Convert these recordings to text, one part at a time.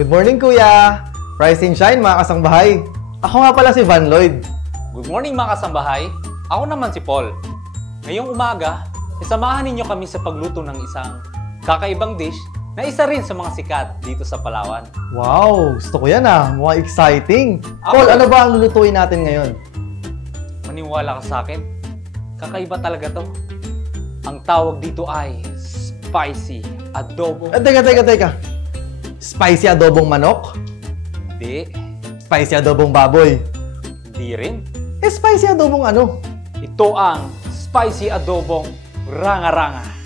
Good morning, Kuya! Rise and shine, mga kasangbahay! Ako nga pala si Van Lloyd. Good morning, mga kasambahay! Ako naman si Paul. Ngayong umaga, isamahan ninyo kami sa pagluto ng isang kakaibang dish na isa rin sa mga sikat dito sa Palawan. Wow! Gusto ko yan ah! Mukhang exciting! Paul, ano ba ang lulutuin natin ngayon? Maniwala ka sa akin, kakaiba talaga to. Ang tawag dito ay spicy adobo. Teka! Spicy adobong manok? Hindi. Spicy adobong baboy? Hindi rin. Spicy adobong ano? Ito ang spicy adobong ranga-ranga.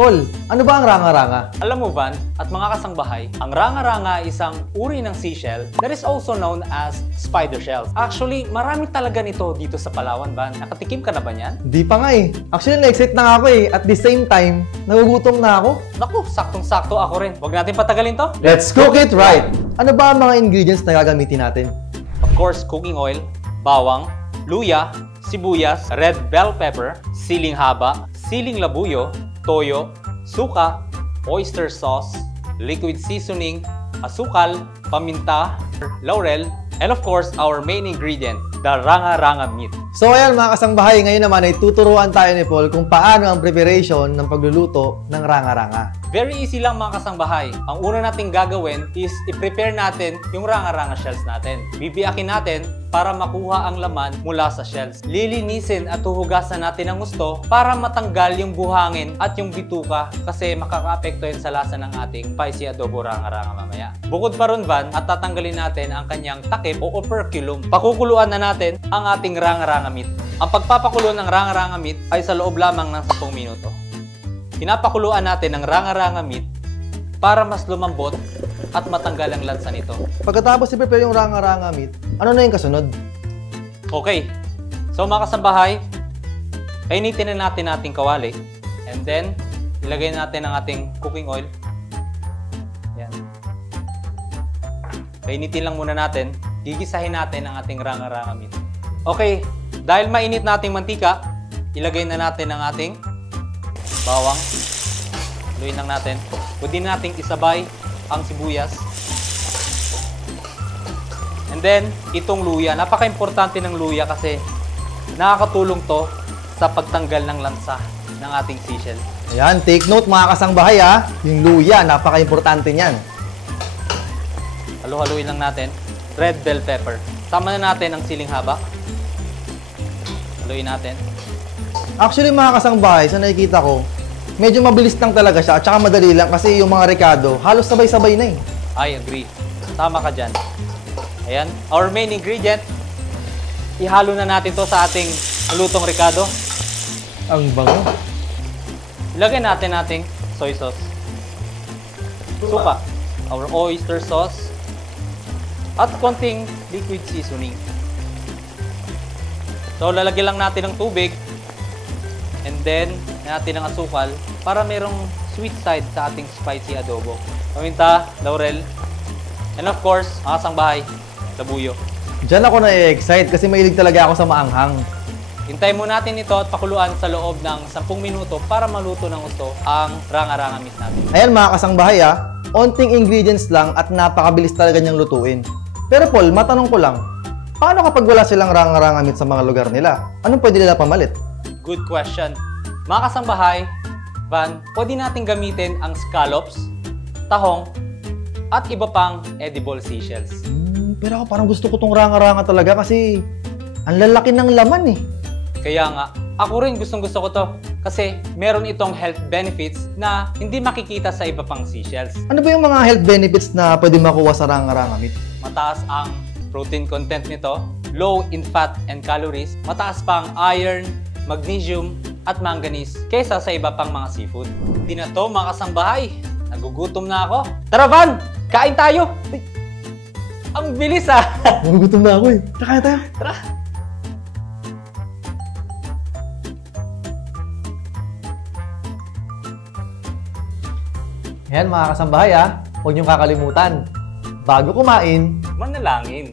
Paul, ano ba ang ranga-ranga? Alam mo, Van, at mga kasangbahay, ang ranga-ranga ay isang uri ng seashell that is also known as spider shells. Actually, marami talaga nito dito sa Palawan, Van. Nakatikim ka na ba niyan? Hindi pa nga eh. Actually, na-excite na nga ako eh. At the same time, nagugutom na ako. Naku, saktong-sakto ako rin. Huwag natin patagalin to. Let's cook it right! Ano ba ang mga ingredients na gagamitin natin? Of course, cooking oil, bawang, luya, sibuyas, red bell pepper, siling haba, siling labuyo, toyo, suka, oyster sauce, liquid seasoning, asukal, paminta, laurel, and of course, our main ingredient, the ranga-ranga meat. So ayan mga kasangbahay, ngayon naman ay tuturuan tayo ni Paul kung paano ang preparation ng pagluluto ng ranga-ranga. Very easy lang mga kasangbahay. Ang una nating gagawin is i-prepare natin yung ranga-ranga shells natin. Bibiyakin natin para makuha ang laman mula sa shells. Lilinisin at huhugasan natin ang gusto para matanggal yung buhangin at yung bituka kasi makaka-apekto yun sa lasa ng ating spicy adobo ranga-ranga mamaya. Bukod pa ron, Van, at tatanggalin natin ang kanyang takip o operculum. Pakukuluan na natin ang ating ranga-ranga meat. Ang pagpapakulo ng ranga-ranga meat ay sa loob lamang ng 10 minuto. Pinapakuluan natin ang ranga-ranga meat para mas lumambot at matanggal ang lansa nito. Pagkatapos i-prepare yung ranga-ranga meat, ano na yung kasunod? Okay. So mga kasambahay, kainitin na natin ating kawali. And then, ilagay natin ang ating cooking oil. Yan. Kainitin lang muna natin. Gigisahin natin ang ating ranga-ranga meat. Okay. Dahil mainit na ating mantika, ilagay na natin ang ating bawang. Haluin lang natin. Pwede nating isabay ang sibuyas. And then, itong luya. Napaka-importante ng luya kasi nakakatulong to sa pagtanggal ng lansa ng ating seashell. Ayan, take note mga kasangbahay ha. Yung luya, napaka-importante niyan. Halu-haluin lang natin. Red bell pepper. Sama na natin ang siling haba. Haluin natin. Actually mga kasangbahay, sa nakikita ko, medyo mabilis lang talaga siya at saka madali lang kasi yung mga rekado, halos sabay-sabay na eh. I agree. Tama ka dyan. Ayan. Our main ingredient, ihalo na natin to sa ating lutong rekado. Ang bango. Ilagay natin ating soy sauce. Suka. Our oyster sauce. At konting liquid seasoning. So, lalagyan lang natin ng tubig. And then, natin ang asukal para merong sweet side sa ating spicy adobo. Paminta, laurel, and of course, mga kasangbahay, labuyo. Diyan ako na-excite kasi mahilig talaga ako sa maanghang. Hintayin mo natin ito at pakuluan sa loob ng 10 minuto para maluto ng gusto ang ranga-ranga meat natin. Ayan mga kasangbahay ha, onting ingredients lang at napakabilis talaga niyang lutuin. Pero Paul, matanong ko lang, paano kapag wala silang ranga-ranga meat sa mga lugar nila? Anong pwede nila pamalit? Good question. Mga kasangbahay, Van, pwede natin gamitin ang scallops, tahong, at iba pang edible seashells. Pero ako parang gusto ko tong ranga-ranga talaga kasi ang lalaki ng laman eh. Kaya nga, ako rin gustong-gusto ko to kasi meron itong health benefits na hindi makikita sa iba pang seashells. Ano ba yung mga health benefits na pwede makuha sa ranga-ranga meat? Mataas ang protein content nito, low in fat and calories, mataas pa ang iron, magnesium, at manganese kaysa sa iba pang mga seafood. Hindi na to mga kasangbahay. Nagugutom na ako. Tara Van! Kain tayo! Ay, ang bilis ah! Nagugutom na ako eh. Tara, tayo. Tara! Ayan mga kasambahay ha, huwag niyong kakalimutan. Bago kumain, Manalangin.